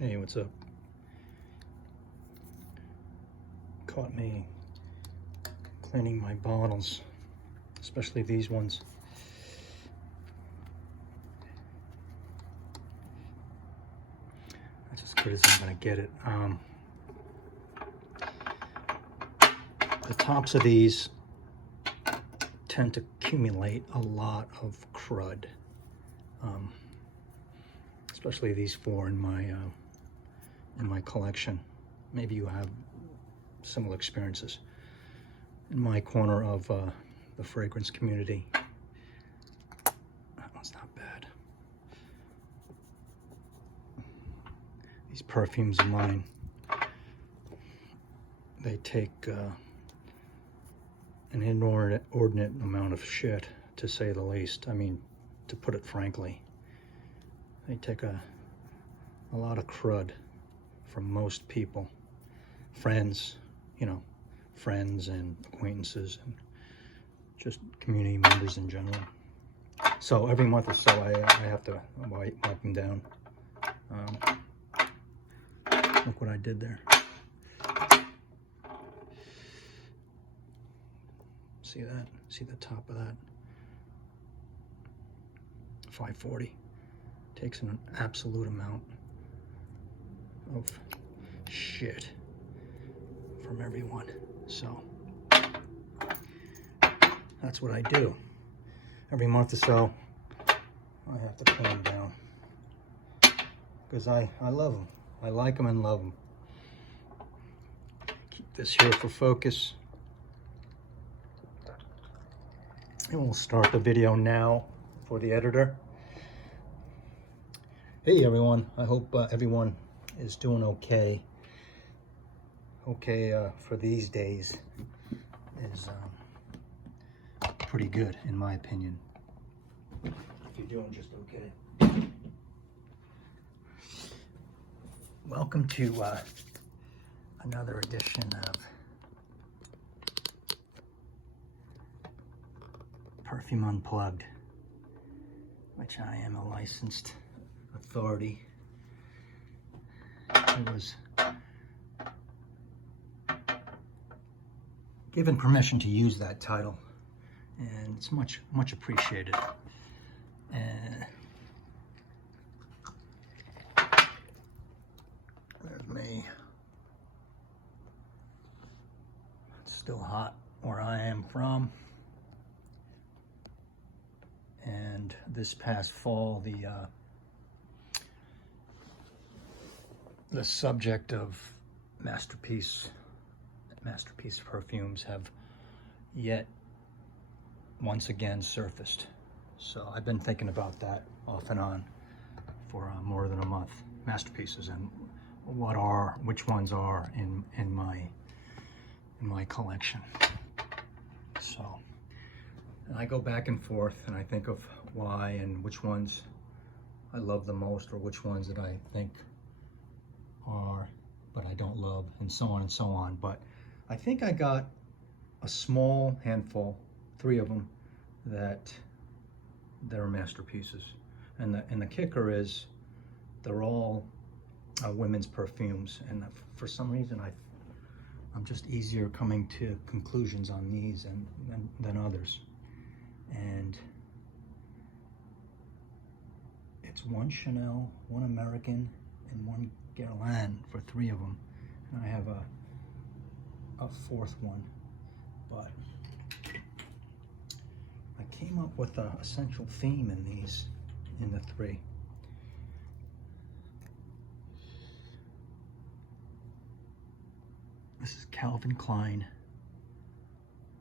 Hey, what's up? Caught me cleaning my bottles, especially these ones. That's as good as I'm gonna get it. The tops of these tend to accumulate a lot of crud, especially these four in my collection. Maybe you have similar experiences. In my corner of the fragrance community, that one's not bad. These perfumes of mine, they take an inordinate amount of shit, to say the least. I mean, to put it frankly, they take a lot of crud from most people, friends, you know, friends and acquaintances and just community members in general. So every month or so I have to wipe them down. Look what I did there. See that? See the top of that? 540. Takes an absolute amount of shit from everyone. So that's what I do. Every month or so, I have to clean them down. Because I love them. I like them and love them. Keep this here for focus. And we'll start the video now for the editor. Hey everyone, I hope everyone is doing okay. For these days is pretty good in my opinion. If you're doing just okay. Welcome to another edition of Perfume Unplugged, which I am a licensed authority. I was given permission to use that title, and it's much appreciated. And there's me. It's still hot where I am from. And this past fall, the subject of masterpiece perfumes have yet once again surfaced. So I've been thinking about that off and on for more than a month. Masterpieces and which ones are in my collection. So. And I go back and forth and I think of why and which ones I love the most, or which ones that I think are, but I don't love, and so on and so on. But I think I got a small handful, 3 of them, that they're masterpieces. And the kicker is they're all women's perfumes. And for some reason I'm just easier coming to conclusions on these than others. And it's 1 Chanel, 1 American, and 1 Guerlain for 3 of them. And I have a 4th one. But I came up with an essential theme in the 3. This is Calvin Klein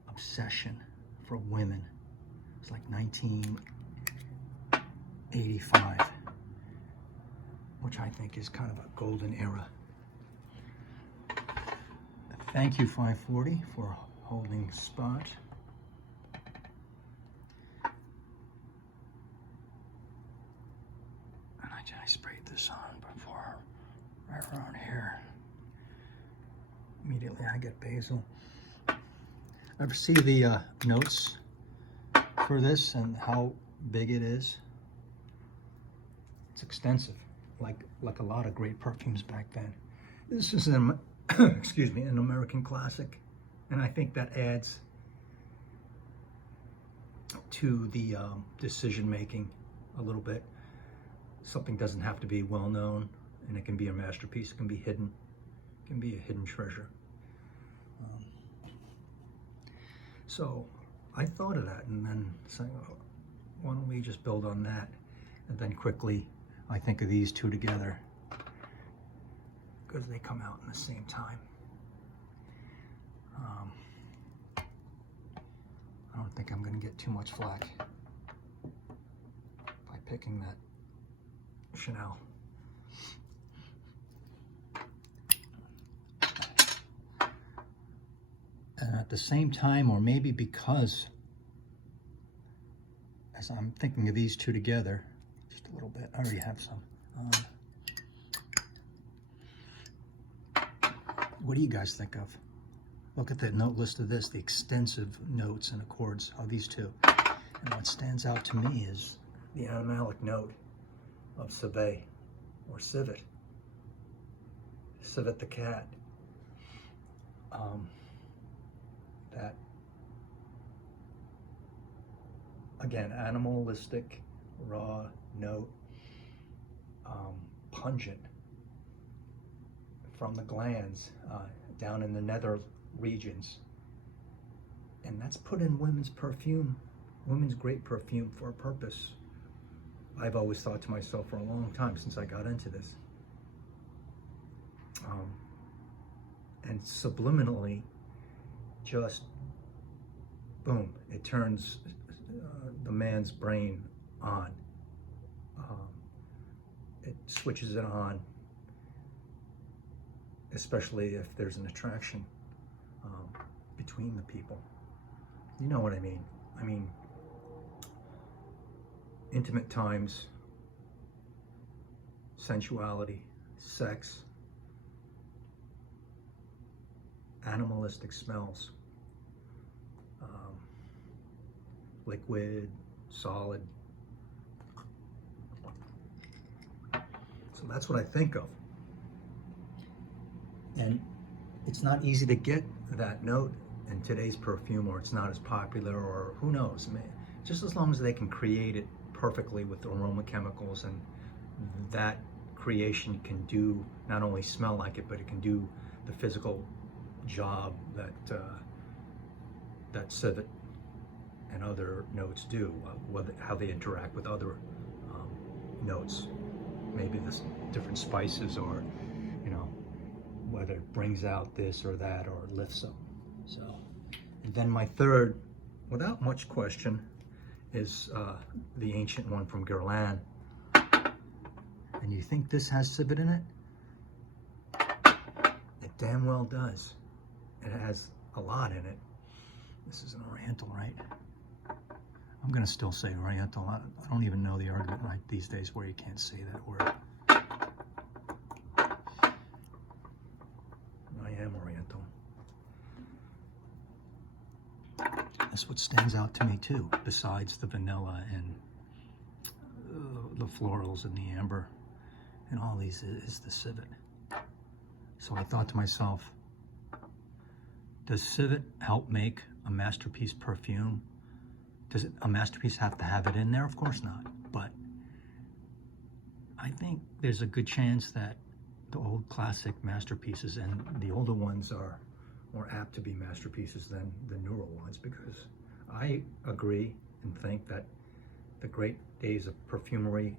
Obsession for Women. It's like 1985, which I think is kind of a golden era. Thank you, 540, for holding spot. And I sprayed this on before, right around here. Immediately I get basil. Ever see the notes for this and how big it is? It's extensive. like a lot of great perfumes back then. This is an excuse me, an American classic, and I think that adds to the decision making a little bit. Something doesn't have to be well known, and it can be a masterpiece. It can be hidden. It can be a hidden treasure. So I thought of that, and then saying, oh, why don't we just build on that? And then quickly, I think of these two together because they come out in the same time. I don't think I'm going to get too much flack by picking that Chanel. And at the same time, or maybe because, as I'm thinking of these two together, just a little bit, I already have some. What do you guys think of? Look at the note list of this, the extensive notes and accords of these two. And what stands out to me is the animalic note of Sauvage, or Civet. Civet the cat. That, again, animalistic, raw note, pungent from the glands down in the nether regions. And that's put in women's perfume, women's great perfume, for a purpose. I've always thought to myself for a long time since I got into this. And subliminally, just boom, it turns the man's brain on. It switches it on, especially if there's an attraction between the people. You know what I mean? I mean, intimate times, sensuality, sex, animalistic smells, liquid, solid. So that's what I think of. And it's not easy to get that note in today's perfume, or it's not as popular, or who knows. I mean, just as long as they can create it perfectly with aroma chemicals, and that creation can do, not only smell like it, but it can do the physical job that that Civet and other notes do, how they interact with other notes, maybe the different spices, or whether it brings out this or that, or lifts them. So, and then my third, without much question, is the ancient one from Guerlain. And you think this has Civet in it? It damn well does. It has a lot in it. This is an Oriental, right? I'm gonna still say Oriental. I don't even know the argument right these days where you can't say that word. I am Oriental. That's what stands out to me too, besides the vanilla and the florals and the amber and all these, is the Civet. So I thought to myself, does Civet help make a masterpiece perfume? Does a masterpiece have to have it in there? Of course not. But I think there's a good chance that the old classic masterpieces, and the older ones are more apt to be masterpieces than the newer ones, because I agree and think that the great days of perfumery,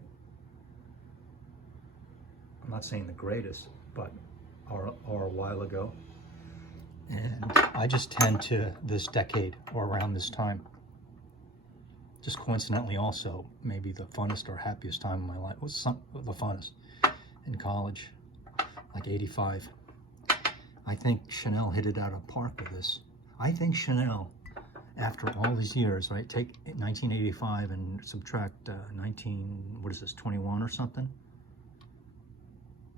I'm not saying the greatest, but are a while ago. And I just tend to this decade, or around this time, just coincidentally also, maybe the funnest or happiest time of my life was the funnest in college, like 85. I think Chanel hit it out of the park with this. I think Chanel, after all these years, right, take 1985 and subtract 21 or something,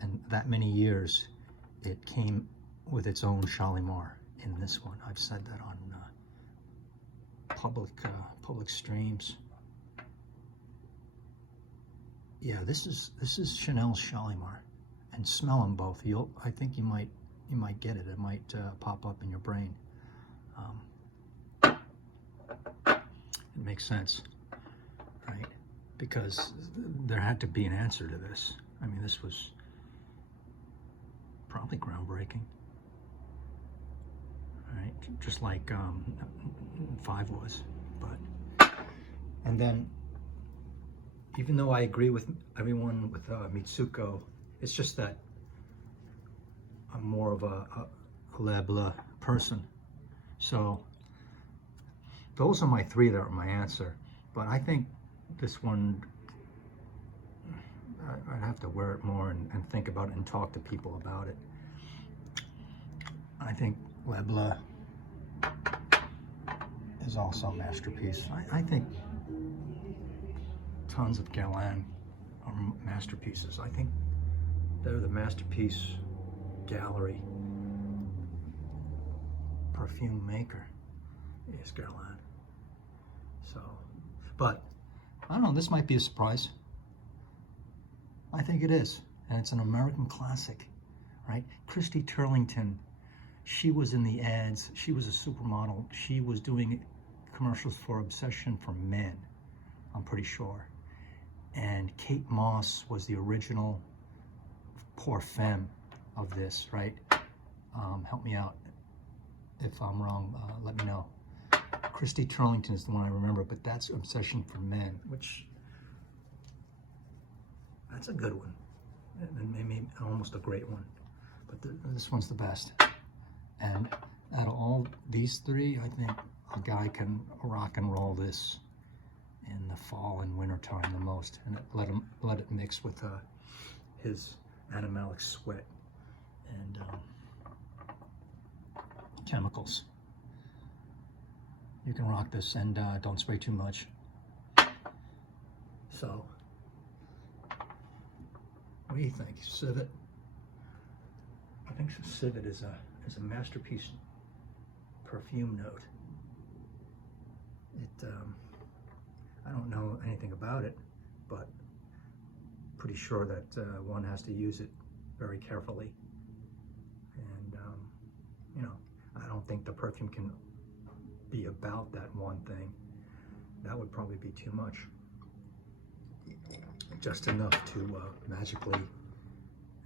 and that many years, it came with its own Shalimar in this one. I've said that on public streams. Yeah, this is Chanel's Shalimar, and smell them both. I think you might get it. It might pop up in your brain. It makes sense, right? Because there had to be an answer to this. I mean, this was probably groundbreaking, right? Just like Fève was, but and then. Even though I agree with everyone with Mitsuko, it's just that I'm more of a Bleue person. So those are my three that are my answer. But I think this one, I'd have to wear it more and think about it and talk to people about it. I think Bleue is also a masterpiece. I think tons of Guerlain are masterpieces. I think they're the masterpiece gallery. Perfume maker is Guerlain. So, but I don't know, this might be a surprise. I think it is, and it's an American classic, right? Christy Turlington, she was in the ads, she was a supermodel, she was doing commercials for Obsession for Men, I'm pretty sure. And Kate Moss was the original Fève of this, right? Help me out if I'm wrong, let me know. Christy Turlington is the one I remember, but that's Obsession for Men, which, that's a good one. And maybe almost a great one. But this one's the best. And out of all these three, I think a guy can rock and roll this in the fall and winter time the most, and let it mix with his animalic sweat and chemicals. You can rock this and don't spray too much. So, what do you think? Civet? I think Civet is a masterpiece perfume note. It I don't know anything about it, but pretty sure that one has to use it very carefully. And, you know, I don't think the perfume can be about that one thing. That would probably be too much. Just enough to magically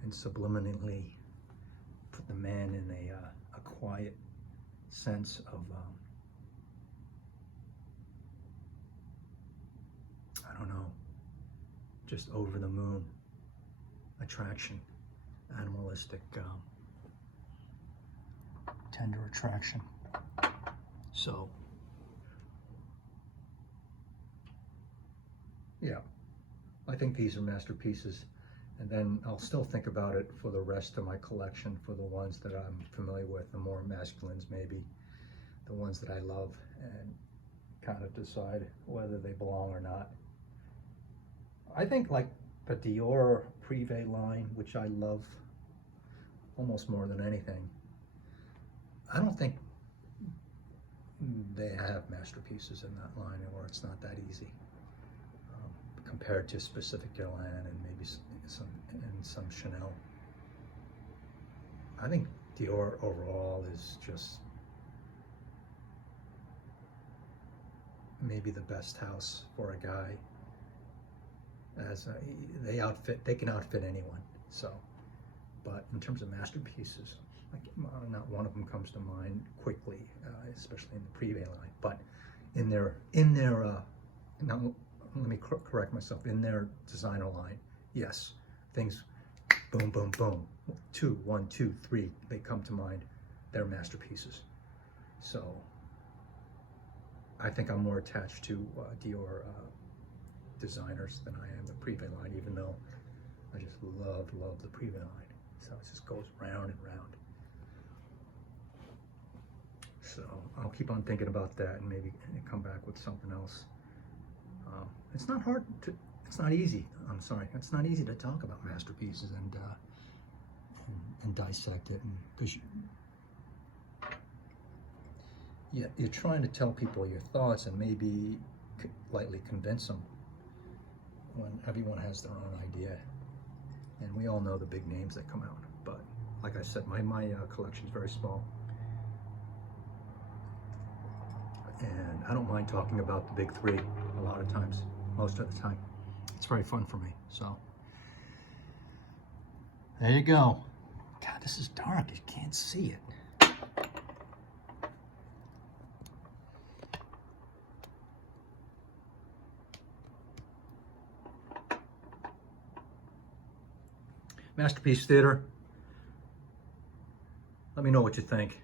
and subliminally put the man in a quiet sense of I don't know, just over the moon attraction, animalistic, tender attraction. So, yeah, I think these are masterpieces, and then I'll still think about it for the rest of my collection, for the ones that I'm familiar with, the more masculines maybe, the ones that I love, and kind of decide whether they belong or not. I think like the Dior Privé line, which I love almost more than anything, I don't think they have masterpieces in that line, or it's not that easy compared to specific Guerlain and maybe some Chanel. I think Dior overall is just maybe the best house for a guy. As they can outfit anyone. So, but in terms of masterpieces, not one of them comes to mind quickly, especially in the Privé line. But in their now let me correct myself. In their designer line, yes, things boom, boom, boom, 1, 2, 3, they come to mind. They're masterpieces. So I think I'm more attached to Dior designers than I am the Privé line, even though I just love the Privé line. So it just goes round and round. So I'll keep on thinking about that and maybe come back with something else. It's not hard to, it's not easy. I'm sorry, it's not easy to talk about masterpieces and dissect it, because you're trying to tell people your thoughts and maybe lightly convince them, when everyone has their own idea, and we all know the big names that come out. But like I said, my collection is very small, and I don't mind talking about the big three a lot of times, most of the time. It's very fun for me. So there you go. God, this is dark. You can't see it. Masterpiece Theater. Let me know what you think.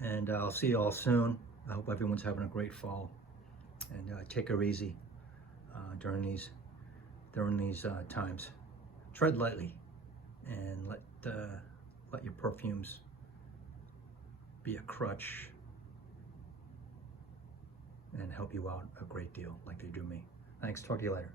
And I'll see you all soon. I hope everyone's having a great fall. And take her easy during these times. Tread lightly, and let your perfumes be a crutch and help you out a great deal like they do me. Thanks. Talk to you later.